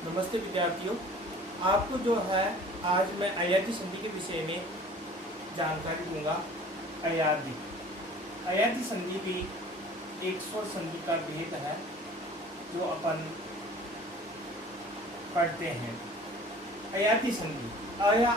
नमस्ते विद्यार्थियों। आपको जो है आज मैं अयादी संधि के विषय में जानकारी दूंगा। अयादी अयादी संधि भी एक स्वर संधि का भेद है जो अपन पढ़ते हैं। अयादी संधि अया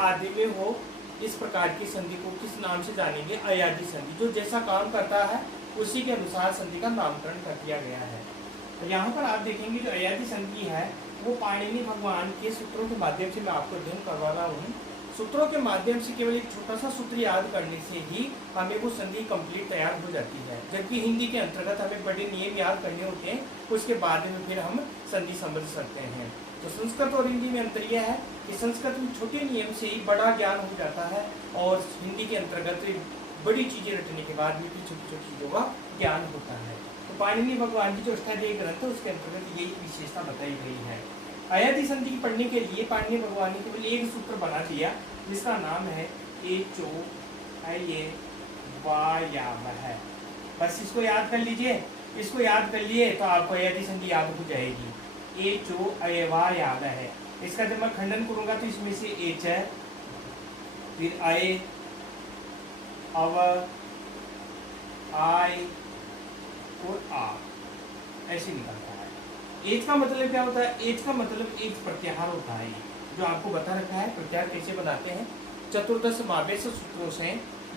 आदि में हो इस प्रकार की संधि को किस नाम से जानेंगे? अयादी संधि। जो जैसा काम करता है उसी के अनुसार संधि का नामकरण कर दिया गया है। तो यहाँ पर आप देखेंगे जो अयादी संधि है वो पाणिनि भगवान के सूत्रों के माध्यम से मैं आपको अध्ययन करवा रहा हूँ। सूत्रों के माध्यम से केवल एक छोटा सा सूत्र याद करने से ही हमें वो संधि कंप्लीट तैयार हो जाती है, जबकि हिंदी के अंतर्गत हमें बड़े नियम याद करने होते हैं, उसके बाद में फिर हम संधि समझ सकते हैं। तो संस्कृत और हिंदी में अंतर यह है कि संस्कृत में छोटे नियम से ही बड़ा ज्ञान हो जाता है और हिंदी के अंतर्गत बड़ी चीजें रटने के बाद भी छोटी छोटी चीजों का ज्ञान होता है। तो पाणिनि भगवान की जो अष्टाध्यायी ग्रंथ है उसके अंतर्गत यही विशेषता बताई गई है। अयादी संधि की पढ़ने के लिए पाणिनि भगवान ने केवल एक सूत्र बना दिया जिसका नाम है एचो अये वायावह। बस इसको याद कर लीजिए। इसको याद कर लिए तो आपको अयादी संधि याद हो जाएगी। एचो अये वायावह है। इसका जब मैं खंडन करूंगा तो इसमें से एच है, फिर अये, अव, आय और आ ऐसे निकलता है। एज का मतलब क्या होता है? एज का मतलब एज प्रत्याहार होता है, जो आपको बता रखा है। प्रत्याहार कैसे बनाते हैं? चतुर्दश समावेश सूत्रों से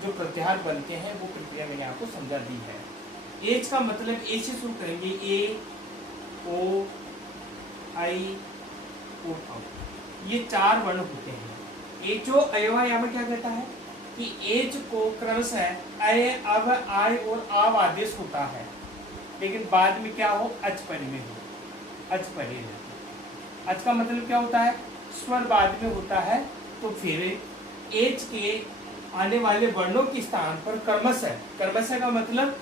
जो प्रत्याहार बनते हैं वो प्रक्रिया मैंने आपको समझा दी है। एज का मतलब ए से शुरू करेंगे, ए, ओ, आई और औ, ये चार वर्ण होते हैं। एचो अयवा में क्या कहता है कि एच को क्रमशः अय, अव, आय और आव आदेश होता है, लेकिन बाद में क्या हो? अच परे में हो। अच परे रहता। अच का मतलब क्या होता है? स्वर बाद में होता है। तो फिर एच के आने वाले वर्णों के स्थान पर क्रमशः का मतलब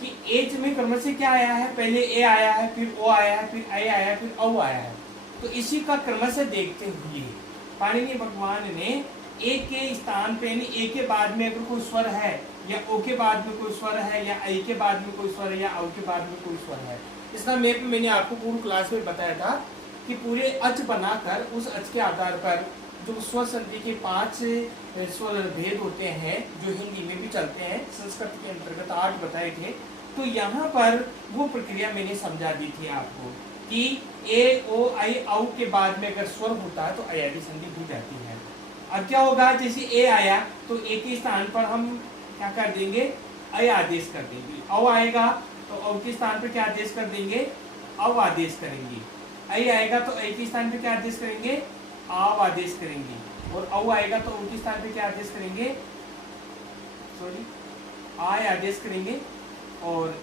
कि एच में क्रमशः क्या आया है? पहले ए आया है, फिर ओ आया है, फिर आई आया है, फिर औ आया है। तो इसी का क्रमशः देखते हुए पाणिनि भगवान ने ए के स्थान पे यानी ए के बाद में अगर कोई स्वर है या ओ के बाद में कोई स्वर है या आई के बाद में कोई स्वर है या औ के बाद में कोई स्वर है, इसका मैप मैंने आपको पूर्व क्लास में बताया था कि पूरे अच बनाकर उस अच के आधार पर जो स्वर संधि के 5 स्वर भेद होते हैं जो हिंदी में भी चलते हैं, संस्कृत के अंतर्गत 8 बताए थे। तो यहाँ पर वो प्रक्रिया मैंने समझा दी थी आपको कि ए, ओ, आई, औ के बाद में अगर स्वर होता है तो अयादी संधि हो जाती है। अब क्या होगा? जैसे ए आया तो ए के स्थान पर हम क्या कर देंगे? अय आदेश कर देंगे। औ आएगा तो औ के स्थान पर क्या आदेश कर देंगे? अव आदेश करेंगे। आई आएगा तो आई के स्थान पे क्या आदेश करेंगे? आव आदेश करेंगे। और औ आएगा तो औ के स्थान पे क्या आदेश करेंगे? सॉरी, आय आदेश करेंगे। और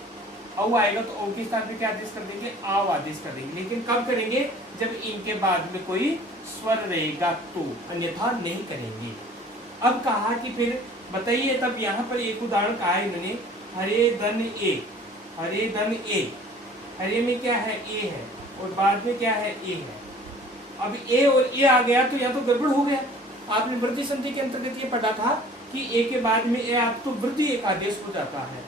औ आएगा तो औ के स्थान पे क्या आदेश कर देंगे? आव आदेश कर देंगे। लेकिन कब करेंगे? जब इनके बाद में कोई स्वर रहेगा तो, अन्यथा नहीं करेंगे। अब कहा कि फिर बताइए, तब यहाँ पर एक उदाहरण कहा है इन्होंने, हरे धन ए। हरे धन ए, हरे में क्या है? ए है और बाद में क्या है? ए है। अब ए और ए आ गया तो यहाँ तो गड़बड़ हो गया। आपने वृद्धि संधि के अंतर्गत ये पढ़ा था कि ए के बाद में ए आप तो वृद्धि एक आदेश हो जाता है,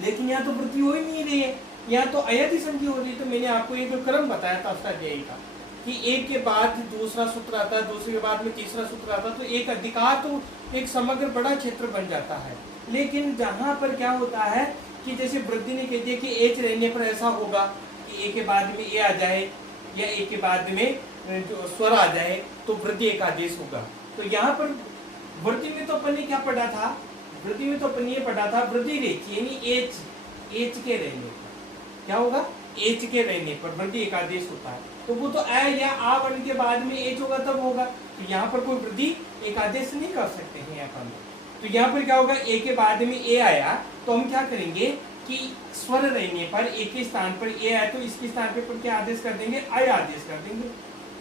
लेकिन यहाँ तो वृद्धि हो ही नहीं रही है, यहाँ तो अयादी संधि हो रही है। तो मैंने आपको एक क्रम बताया था अष्टाध्यायी का कि एक के बाद दूसरा सूत्र आता है, दूसरे के बाद में तीसरा सूत्र आता है, तो एक अधिकार तो एक समग्र बड़ा क्षेत्र बन जाता है। लेकिन जहाँ पर क्या होता है कि जैसे वृद्धि ने कह दिया कि एच रहने पर ऐसा होगा कि ए के बाद में ए आ जाए या ए के बाद में जो स्वर आ जाए तो वृद्धि एक आदेश होगा। तो यहाँ पर वृद्धि में तो अपन ने क्या पढ़ा था? वृद्धि में तो अपन ये पढ़ा था वृद्धि रेखी यानी एच के रहने पर क्या होगा? एच के रहने पर वृद्धि एक आदेश होता है। तो वो तो अ या आ वर्ण के बाद में एच होगा तब होगा। तो यहाँ पर कोई वृद्धि एक आदेश नहीं कर सकते हैं अपन। तो यहाँ पर क्या होगा? ए के बाद में ए आया तो हम क्या करेंगे कि स्वर रहने पर ए के स्थान पर ए आया तो इसके स्थान पर क्या आदेश कर देंगे? अय आदेश कर देंगे।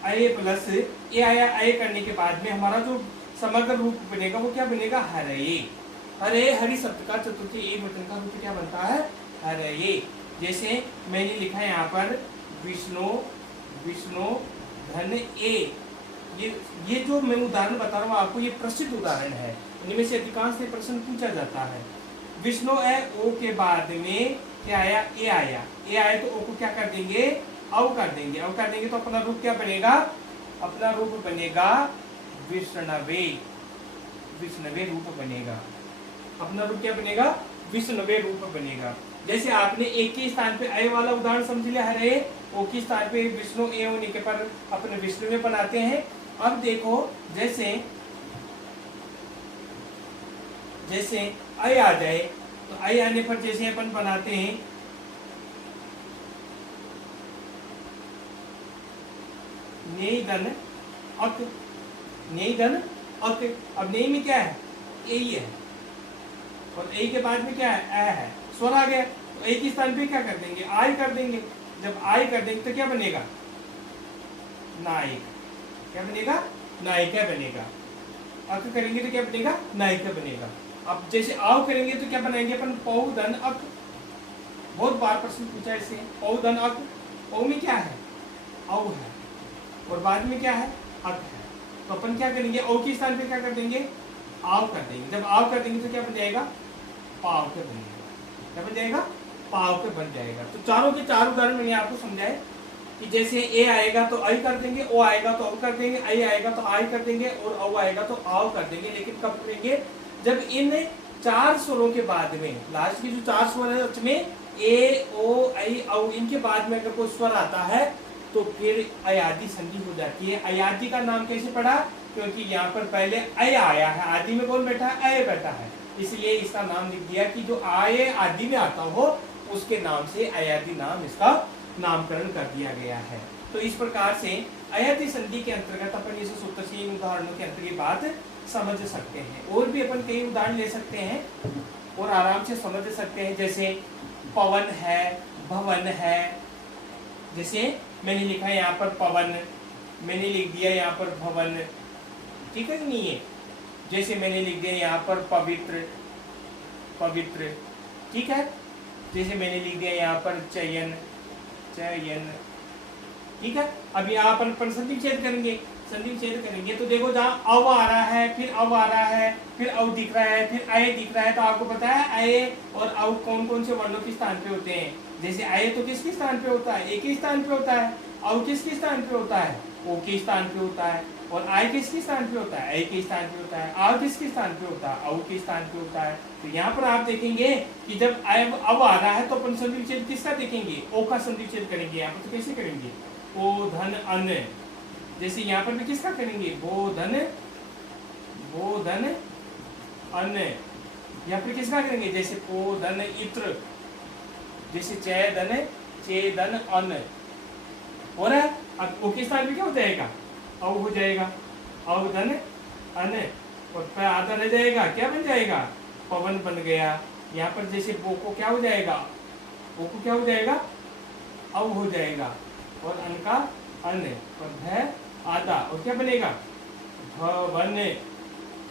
अय प्लस ए आया, अय करने के बाद में हमारा जो समग्र रूप बनेगा वो क्या बनेगा? हरे। हरे, हरि शब्द का चतुर्थी एक वचन का रूप क्या बनता है? हरे। जैसे मैंने लिखा है यहाँ पर विष्णु धन ए। ये जो मैं उदाहरण बता रहा हूँ आपको, ये प्रसिद्ध उदाहरण है, इनमें से अधिकांश से प्रश्न पूछा जाता है। विष्णु है, ओ के बाद में क्या आया? ए आया। ए आया तो ओ को क्या कर देंगे? अव कर देंगे, अव कर देंगे तो अपना रूप क्या बनेगा, अपना रूप बनेगा विष्णवे, विष्णवे रूप बनेगा, अपना रूप क्या बनेगा, विष्णवे रूप बनेगा। जैसे आपने एक के स्थान पे अय वाला उदाहरण समझ लिया, हरे ओ के स्थान पे विष्णु ए होने के पर अपने विष्णु में बनाते हैं। अब देखो जैसे जैसे अय आ जाए तो अय आने पर जैसे अपन बनाते हैं नेदन अक, नेदन अक। अब नेय में क्या है, ए ही है, और ए के बाद में क्या है, ए है, स्वर आ गया तो ए के स्थान पे क्या कर देंगे, आय कर देंगे। जब आय कर देंगे तो क्या बनेगा, नायक, क्या बनेगा, नायिका बनेगा। अक करेंगे तो क्या बनेगा, नायिका बनेगा। अब जैसे आव करेंगे तो क्या बनाएंगे अपन, पौधन अक। बहुत बार प्रश्न पूछा इससे, पौधन अक, पौ में क्या है, औ है, और बाद में क्या है, अक है। तो अपन क्या करेंगे, औ के स्थान पे क्या कर देंगे, आव कर देंगे। जब आव कर देंगे तो क्या बन जाएगा, पाव के बन जाएगा, क्या बन जाएगा, पाव के बन जाएगा। तो चारों के चार उदाहरण मैंने आपको समझाए कि जैसे ए आएगा तो आई कर देंगे, ओ आएगा तो औ कर देंगे, आई आएगा तो आई कर देंगे, और औ आएगा तो आव कर देंगे। लेकिन कब करेंगे, जब इन चार स्वरों के बाद में, लास्ट की जो चार स्वर है उसमें ए ओ आई औ, इनके बाद में अगर कोई स्वर आता है तो फिर अयादि संधि हो जाती है। अयादि का नाम कैसे पड़ा, क्योंकि यहाँ पर पहले अय आया है, आदि में कौन बैठा है, अय बैठा है, इसलिए इसका नाम लिख दिया कि जो आय आदि में आता हो उसके नाम से अयादि नाम इसका नामकरण कर दिया गया है। तो इस प्रकार से अयादि संधि के अंतर्गत अपन इस सूत्र से इन उदाहरणों के अंतर्गत बात समझ सकते हैं। और भी अपन कई उदाहरण ले सकते हैं और आराम से समझ सकते हैं। जैसे पवन है, भवन है, जैसे मैंने लिखा है यहाँ पर पवन, मैंने लिख दिया यहाँ पर भवन, ठीक है नहीं है। जैसे मैंने लिख दिया यहाँ पर पवित्र, पवित्र, ठीक है। जैसे मैंने लिख दिया यहाँ पर चयन, चयन, ठीक है। अब यहाँ पर संधि विच्छेद करेंगे, संधि विच्छेद करेंगे तो देखो जहाँ अव आ रहा है, फिर अव आ रहा है, फिर अव दिख रहा है, फिर अय दिख रहा है, तो आपको पता है अय और अव कौन कौन से वर्णों के स्थान पे होते हैं। जैसे अय तो किसके स्थान पे होता है, ए के स्थान पे होता है, अव किसके स्थान पे होता है, ओ के स्थान पे होता है, और आय किसके स्थान पे होता है, अय के स्थान पे होता है, आव किसके स्थान पे होता है, औ के स्थान पे होता है। तो यहाँ पर आप देखेंगे कि जब अव आ रहा है तो अपन संधि विच्छेद किसका देखेंगे, ओ का संधि विच्छेद करेंगे। यहाँ पर तो कैसे करेंगे, ओ धन अन, जैसे यहाँ पर भी किसका करेंगे, बोधन, बोधन अन। यहाँ पर किसका करेंगे, जैसे पोधन इत्र, जैसे चेदन, चेदन अन, हो रहा है। अब ओ के स्थान पे क्या हो जाएगा, औ हो जाएगा, अवधन अन, और फिर आधा रह जाएगा, क्या बन जाएगा, पवन बन गया। यहाँ पर जैसे बो को क्या हो जाएगा, बो को क्या हो जाएगा, अव हो जाएगा, और अन का अन, और भ आधा, और क्या बनेगा, भवन।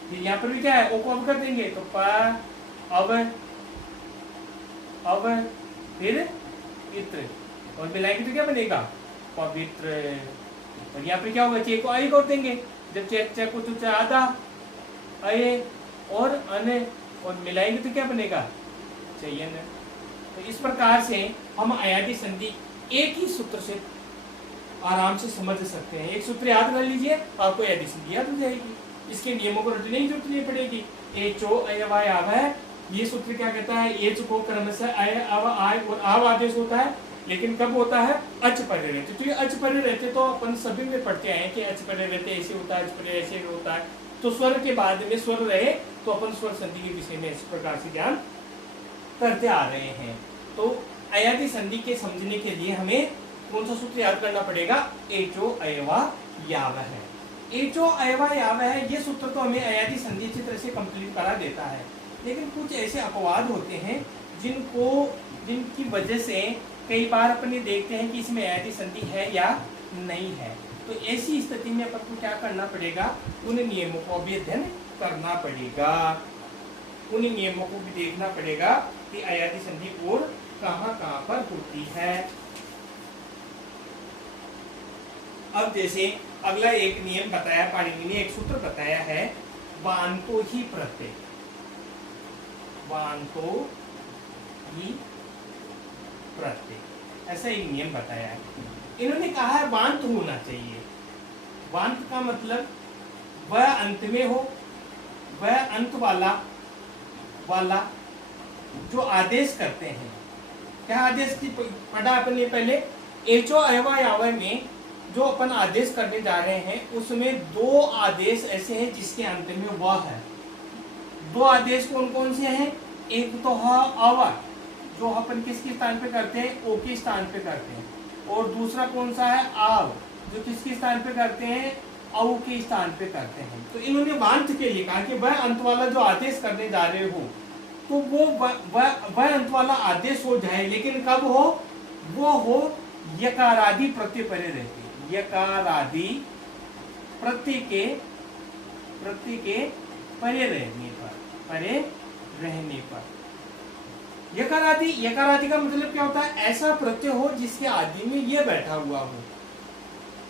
फिर यहाँ पर भी क्या है, ओ को अब कर देंगे तो प अव, अव, फिर इत्र, और मिलाएंगे तो क्या बनेगा, पवित्र। और यहाँ पे क्या होगा, चे को आई कर देंगे, जब चे को तो आधा, अय और अन, और मिलाएंगे तो क्या बनेगा, चयन। तो इस प्रकार से हम अयादि संधि एक ही सूत्र से आराम से समझ सकते हैं। एक सूत्र याद कर लीजिए, आपको अयादि संधि याद हो जाएगी, इसके नियमों को रटने की जरूरत नहीं पड़ेगी। ए चो अयवाय आव है, ये सूत्र क्या कहता है, एच को क्रमशः अय अव आय और आव आदेश होता है, लेकिन कब होता है, अच परे रहते। तो ये अच परे रहते तो अपन सभी में पढ़ते हैं कि अच परे रहते ऐसे होता है, अच परे ऐसे होता है। तो स्वर के बाद में स्वर रहे तो अपन स्वर संधि के विषय में इस प्रकार से ज्ञान करते आ रहे हैं। तो अयादि संधि के समझने के लिए हमें कौन सा सूत्र याद करना पड़ेगा, एचो अयवा याव है। एचो अयवा याव है, ये सूत्र तो हमें अयादि संधि अच्छी तरह से कंप्लीट करा देता है। लेकिन कुछ ऐसे अपवाद होते हैं जिनकी वजह से कई बार अपन ये देखते हैं कि इसमें अयादि संधि है या नहीं है। तो ऐसी स्थिति में अपन को क्या करना पड़ेगा, उन नियमों को भी अध्ययन करना पड़ेगा, उन नियमों को भी देखना पड़ेगा कि अयादि संधि और कहाँ पर होती है। अब जैसे अगला एक नियम बताया, पाणिनि ने एक सूत्र बताया है, वांतो ही प्रत्यय, वांतो ही प्रत्यय, ऐसा एक नियम बताया है। इन्होंने कहा है वांत होना चाहिए। वांत का मतलब वह अंत में हो, वह अंत वाला जो आदेश करते हैं। क्या आदेश की पढ़ा अपन ने पहले, एचो अयवा यावय में जो अपन आदेश करने जा रहे हैं उसमें दो आदेश ऐसे हैं जिसके अंत में वह है। दो आदेश कौन कौन से हैं? एक तो है अव, जो अपन किसके स्थान पे करते हैं? ओ के स्थान पे करते हैं। और दूसरा कौन सा है? आव, जो किसके स्थान पे करते हैं? औ के स्थान पे करते हैं। तो इन्होंने वांत के लिए कहा कि वह अंत वाला जो आदेश करने जा रहे हो तो वो वह अंत वाला आदेश हो जाए, लेकिन कब हो? वो हो यकारादि प्रत्यय परे रहते, यकारादि प्रत्यय के परे रहने पर। यकारादि का मतलब क्या होता है? ऐसा प्रत्यय हो जिसके आदि में ये बैठा हुआ हो,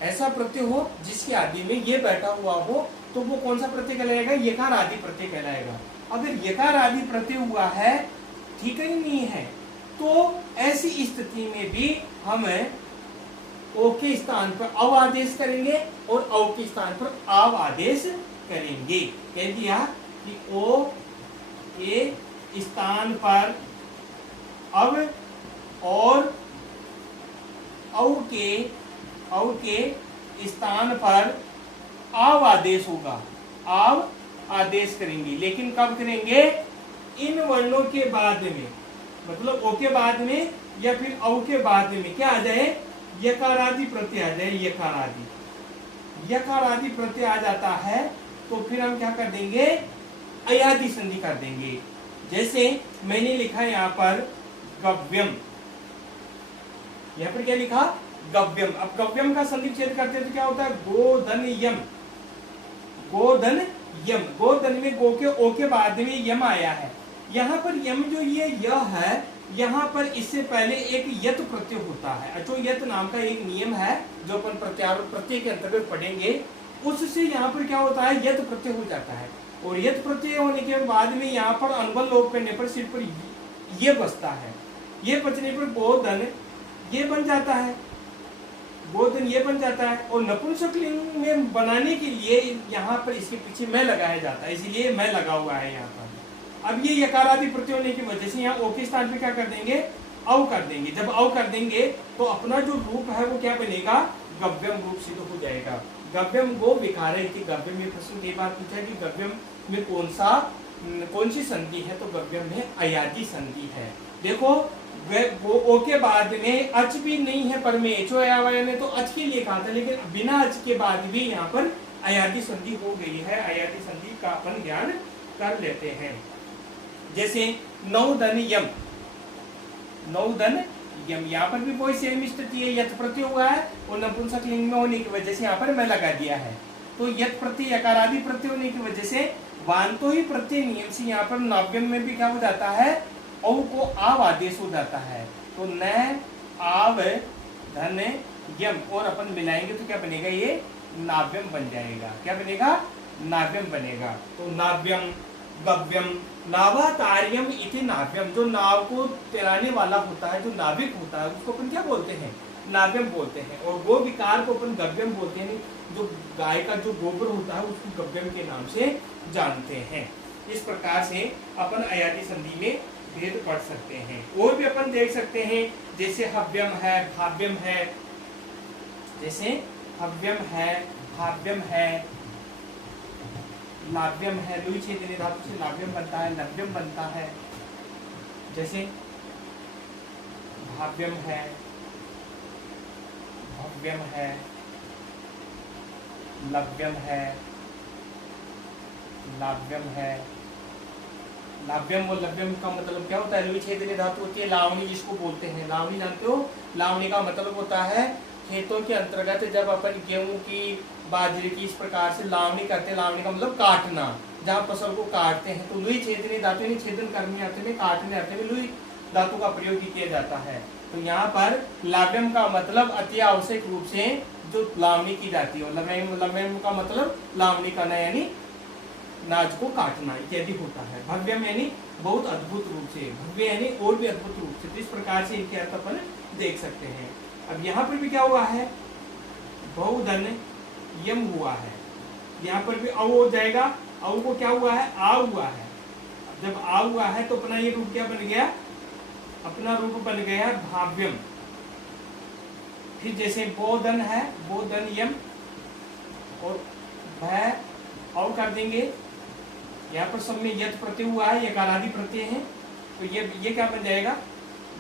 ऐसा प्रत्यय हो जिसके आदि में ये बैठा हुआ हो, तो वो कौन सा प्रत्यय कहलाएगा? यकार आदि प्रत्यय कहलाएगा। अगर यकार आदि प्रत्यय हुआ है, ठीक ही नहीं है, तो ऐसी स्थिति में भी हम ओ के स्थान पर अव आदेश करेंगे और औ के स्थान पर आव आदेश करेंगे। कह दिया कि ओ के स्थान पर अव और औ के स्थान पर आव आदेश होगा, आव आदेश करेंगे। लेकिन कब करेंगे? इन वर्णों के बाद में, मतलब ओ के बाद में या फिर औ के बाद में क्या आ जाए? यकारादि प्रत्यय आ जाए। यकारादि प्रत्यय आ जाता है तो फिर हम क्या कर देंगे? अयादि संधि कर देंगे। जैसे मैंने लिखा यहाँ पर गव्यम, यहाँ पर क्या लिखा? गव्यम। अब गव्यम का संधि छेद करते हैं तो क्या होता है? गोधन यम, गोधन यम। गोधन में गो के ओ के बाद में यम आया है। यहाँ पर यम जो ये यह है, यहाँ पर इससे पहले एक यत प्रत्यय होता है। अचो यत नाम का एक नियम है जो अपन प्रत्यय के अंतर्गत पढ़ेंगे। उससे यहाँ पर क्या होता है? यत प्रत्यय हो जाता है। और यत प्रत्यय होने के बाद में यहाँ पर अनुबंध लोप करने पर सिर पर ये बचता है। ये बचने पर गोधन ये बन जाता है, गोधन ये बन जाता है। और नपुंसकलिंग में बनाने के लिए यहाँ पर इसके पीछे मैं लगाया जाता है, इसीलिए मैं लगा हुआ है यहाँ पर। अब ये यकारादि प्रत्यय होने की वजह से यहाँ ओ के स्थान पे क्या कर देंगे? औ कर देंगे। जब औ कर देंगे तो अपना जो रूप है वो क्या बनेगा? गव्यम रूप सिद्ध हो जाएगा। गव्यम गो विकार है कि गव्यम में प्रश्न कई बार पूछा कि गव्यम में कौन सी संधि है? तो गव्यम में अयादि संधि है। देखो ओ के बाद में अच भी नहीं है पर में एचो अयावय ने तो अच के लिए कहा था, लेकिन बिना अच के बाद भी यहाँ पर अयादि संधि हो गई है। अयादि संधि का अपन ज्ञान कर लेते हैं। जैसे नौधन यम, नौधन यम, यहाँ पर भी कोई सेम स्थिति है। यत प्रत्यय हुआ है और नपुंसक लिंग में होने की वजह से यहाँ पर मैं लगा दिया है। तो यत प्रत्यय यकारादि प्रत्यय होने की वजह से वांतो ही प्रत्यय नियम से यहाँ पर नाव्यम में भी क्या हो जाता है? औ को आव आदेश हो जाता है। तो न आव धन यम और अपन मिलाएंगे तो क्या बनेगा? ये नाव्यम बन जाएगा। क्या बनेगा? नाव्यम बनेगा। तो नाव्यम, गव्यम, नावातार्यम इति नाव्यम। जो नाव को तैराने वाला होता है, जो नाविक होता है, उसको अपन क्या बोलते हैं? नाव्यम बोलते हैं। और गो विकार को अपन गव्यम बोलते हैं। जो गाय का जो गोबर होता है उसको गव्यम के नाम से जानते हैं। इस प्रकार से अपन अयादि संधि में भेद पढ़ सकते हैं। और भी अपन देख सकते हैं, जैसे हव्यम है, भाव्यम है। जैसे हव्यम है, भाव्यम है, लाव्यम है। लुई छेदनी धातु से लाव्यम बनता है, लव्यम बनता है। जैसे भाव्यम है, भव्यम है, लव्यम है, लाव्यम है। लाव्यम और लव्यम का मतलब क्या होता है? लुई छेदनी धातु होती है लावणी, जिसको बोलते हैं। लावणी जानते हो? लावणी का मतलब होता है खेतों के अंतर्गत जब अपन गेहूं की, बाजरे की इस प्रकार से लावणी करते हैं। लावणी का मतलब काटना, जहाँ फसल को काटते हैं। तो लुई छेदनी धातु यानी छेदन करने अर्थ में, काटने अर्थ में लुई धातु का प्रयोग किया जाता है। तो यहाँ पर लाव्यम का मतलब अति आवश्यक रूप से जो लावणी की जाती है। लव्यम का मतलब लावणी करना यानी नाज को काटना इत्यादि होता है। भव्यम यानी बहुत अद्भुत रूप से, भव्य यानी और भी अद्भुत रूप से। तो इस प्रकार से इनके अर्थ अपन देख सकते हैं। अब यहाँ पर भी क्या हुआ है, बहुधन यम हुआ है, यहाँ पर भी औ हो जाएगा, औ को क्या हुआ है, आ हुआ है। अब जब आ हुआ है तो अपना ये रूप क्या बन गया, अपना रूप बन गया भाव्यम। फिर जैसे बोधन है, बोधन यम, और भय औ कर देंगे, यहाँ पर सब में यत प्रत्यय हुआ है, यकारादि प्रत्यय है, तो ये क्या बन जाएगा,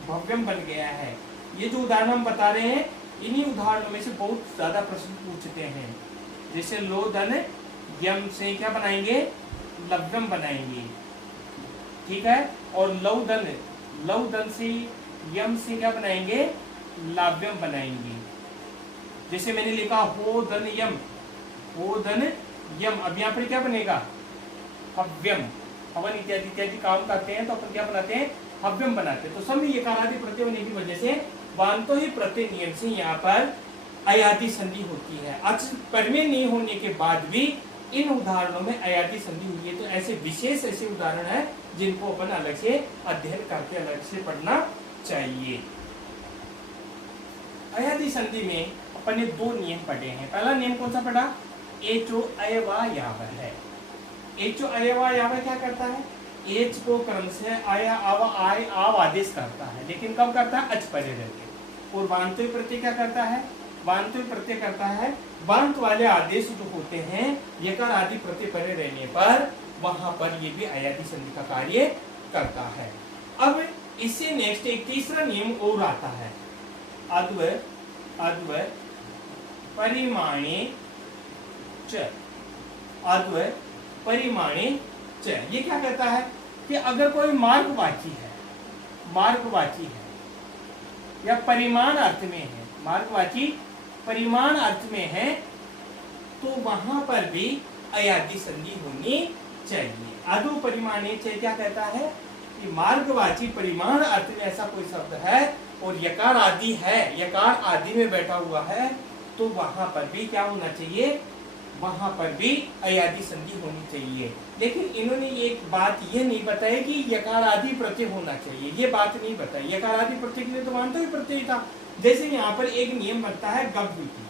भव्यम बन गया है। ये जो उदाहरण हम बता रहे हैं, इन्हीं उदाहरणों में से बहुत ज्यादा प्रश्न पूछते हैं। जैसे लोधन यम से क्या बनाएंगे, लव्यम बनाएंगे, ठीक है। और लौधन से यम से क्या बनाएंगे, लाव्यम बनाएंगे। जैसे मैंने लिखा हो धन यम, हो धन यम, अब यहाँ पर क्या बनेगा, हव्यम। हवन इत्यादि इत्यादि काम करते हैं तो अपन क्या बनाते हैं, हव्यम बनाते हैं। तो सब में यकारादि प्रत्यय होने की वजह से बांतो ही प्रत्यय नियम से यहाँ पर अयादि संधि होती है। अच परमेय नहीं होने के बाद भी इन उदाहरणों में अयादि संधि हुई है। तो ऐसे विशेष ऐसे उदाहरण है जिनको अपन अलग से अध्ययन करके अलग से पढ़ना चाहिए। अयादि संधि में अपन ने दो नियम पढ़े हैं। पहला नियम कौन सा पढ़ा, एचो अयवायाव है। एचो अयवायाव क्या करता है, एच को क्रम से आया आव आय आव आदेश करता है, लेकिन कब करता है, अच परे रहते। और वांतव्य प्रत्यय क्या करता है, वांतव्य प्रत्यय करता है वांत वाले आदेश जो होते हैं यकार आदि प्रत्यय परे रहने पर, वहां पर ये भी अयादि संधि का कार्य करता है। अब इससे नेक्स्ट एक तीसरा नियम और आता है, अद्वय परिमाणे च। अद्वय परिमाणे च ये क्या कहता है कि अगर कोई मार्गवाची है, मार्गवाची है या परिमाण अर्थ में है, मार्गवाची परिमाण अर्थ में है, तो वहां पर भी अयादि संधि होनी चाहिए। अदो परिमाणे च क्या कहता है कि मार्गवाची परिमाण अर्थ में ऐसा कोई शब्द है और यकार आदि है, यकार आदि में बैठा हुआ है, तो वहां पर भी क्या होना चाहिए, वहां पर भी अयादि संधि होनी चाहिए। लेकिन इन्होंने एक बात ये नहीं बताई कि यकार आदि प्रत्यय होना चाहिए, ये बात नहीं बताई। यकार आदि प्रत्यय के लिए तो मानता ही प्रत्यय था। जैसे यहाँ पर एक नियम बनता है गव्युति,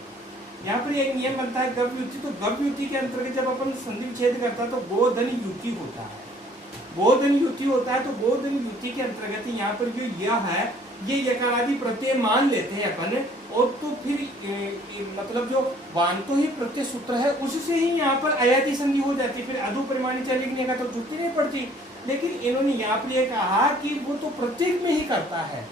यहाँ पर एक नियम बनता है गव्युति, तो गव्युति के अंतर्गत जब अपन संधि विच्छेद करता है तो गोधन युति होता है, गोधन युति होता है। तो गोधन युति के अंतर्गत यहाँ पर जो यह है, ये यकारादि प्रत्यय मान लेते हैं अपन, और तो फिर मतलब जो वांतो ही प्रत्यय सूत्र है उससे ही यहाँ पर अयादि संधि हो जाती है। फिर अधु परिमाणी च लिखने का तो जरूरत नहीं पड़ती। लेकिन इन्होंने यहाँ पर यह कहा कि वो तो प्रत्येक में ही करता है,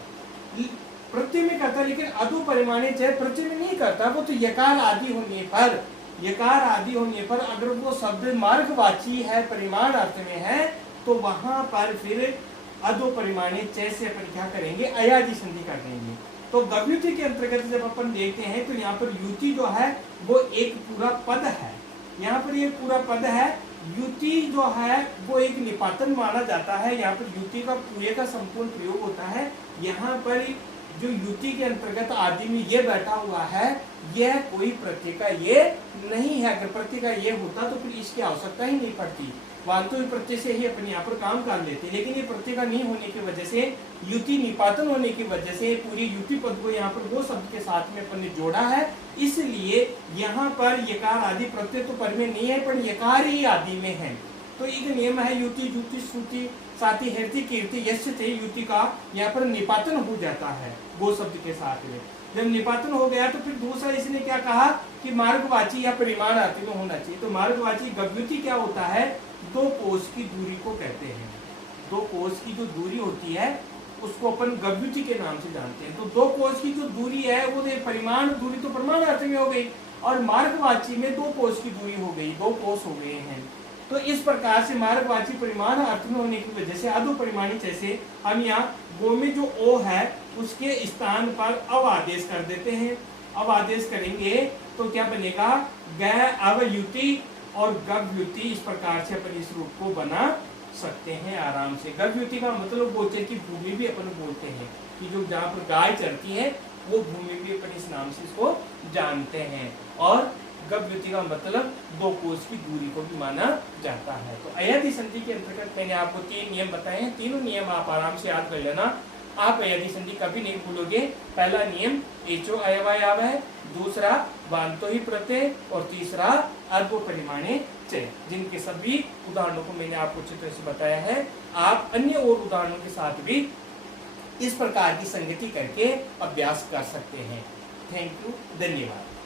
प्रत्यय में करता है, लेकिन अधु परिमाणी च प्रत्यय में नहीं करता। वो तो यकार आदि होने पर, यकार आदि होने पर अगर वो शब्द मार्गवाची है, परिमाण अर्थ में है, तो वहां पर फिर अधो परिमाणे च से अपन क्या करेंगे, अयादि संधि कर देंगे। तो गव्युति के अंतर्गत जब अपन देखते हैं तो यहाँ पर युति जो है वो एक पूरा पद है, यहाँ पर ये पूरा पद है। युति जो है वो एक निपातन माना जाता है, यहाँ पर युति का पूरे का संपूर्ण प्रयोग होता है। यहाँ पर जो युति के अंतर्गत आदि में ये बैठा हुआ है, यह कोई प्रत्यय का ये नहीं है। अगर प्रत्यय का ये होता तो फिर इसकी आवश्यकता ही नहीं पड़ती, वांतव्य प्रत्यय से ही अपन यहाँ पर काम कर लेते। लेकिन ये प्रत्यय का नहीं होने की वजह से, युति निपातन होने की वजह से पूरी युति पद को यहाँ पर वो शब्द के साथ में अपन ने जोड़ा है। इसलिए यहाँ पर यकार आदि प्रत्यय तो पर में नहीं है, पर यकार ही आदि में है। तो एक नियम है युति जुति श्रुति साथी हेरती कीर्ति यश थे, युति का यहाँ पर निपातन हो जाता है वो शब्द के साथ में। जब निपातन हो गया तो फिर दूसरा इसने क्या कहा कि मार्गवाची या परिमाण अर्थ में होना चाहिए। तो मार्गवाची गव्युति क्या होता है, दो कोश की दूरी को कहते हैं। दो कोश की जो दूरी होती है उसको अपन गव्युति के नाम से जानते हैं। तो दो कोश की जो दूरी है वो परिमाण दूरी तो परिमाण अर्थ में हो गई, और मार्गवाची में दो कोश की दूरी हो गई, दो कोश हो गए हैं। तो इस प्रकार से मार्गवाची परिमाण अर्थ में होने की वजह से अधो परिमाणी जैसे हम यहाँ गो में जो ओ है उसके स्थान पर अव आदेश कर देते हैं। अव आदेश करेंगे तो क्या बनेगा, ग अवयुति और गव्युति। इस प्रकार से अपन इस रूप को बना सकते हैं आराम से। गव्युति का मतलब गोचर की भूमि भी अपन बोलते हैं कि जो जहाँ पर गाय चरती है वो भूमि भी अपन इस नाम से इसको जानते हैं। और गव्युति का मतलब दो कोश की दूरी को भी माना जाता है। तो अयादि संधि के अंतर्गत मैंने आपको तीन नियम बताए हैं, तीनों नियम आप आराम से याद कर लेना। आप यदि संधि कभी नहीं भूलोगे, पहला नियम एचो अयवाय आवा है, दूसरा वांतो ही प्रत्यय और तीसरा अर्ध परिमाणे च, जिनके सभी उदाहरणों को मैंने आपको अच्छी तरह से बताया है। आप अन्य और उदाहरणों के साथ भी इस प्रकार की संगति करके अभ्यास कर सकते हैं। थैंक यू, धन्यवाद।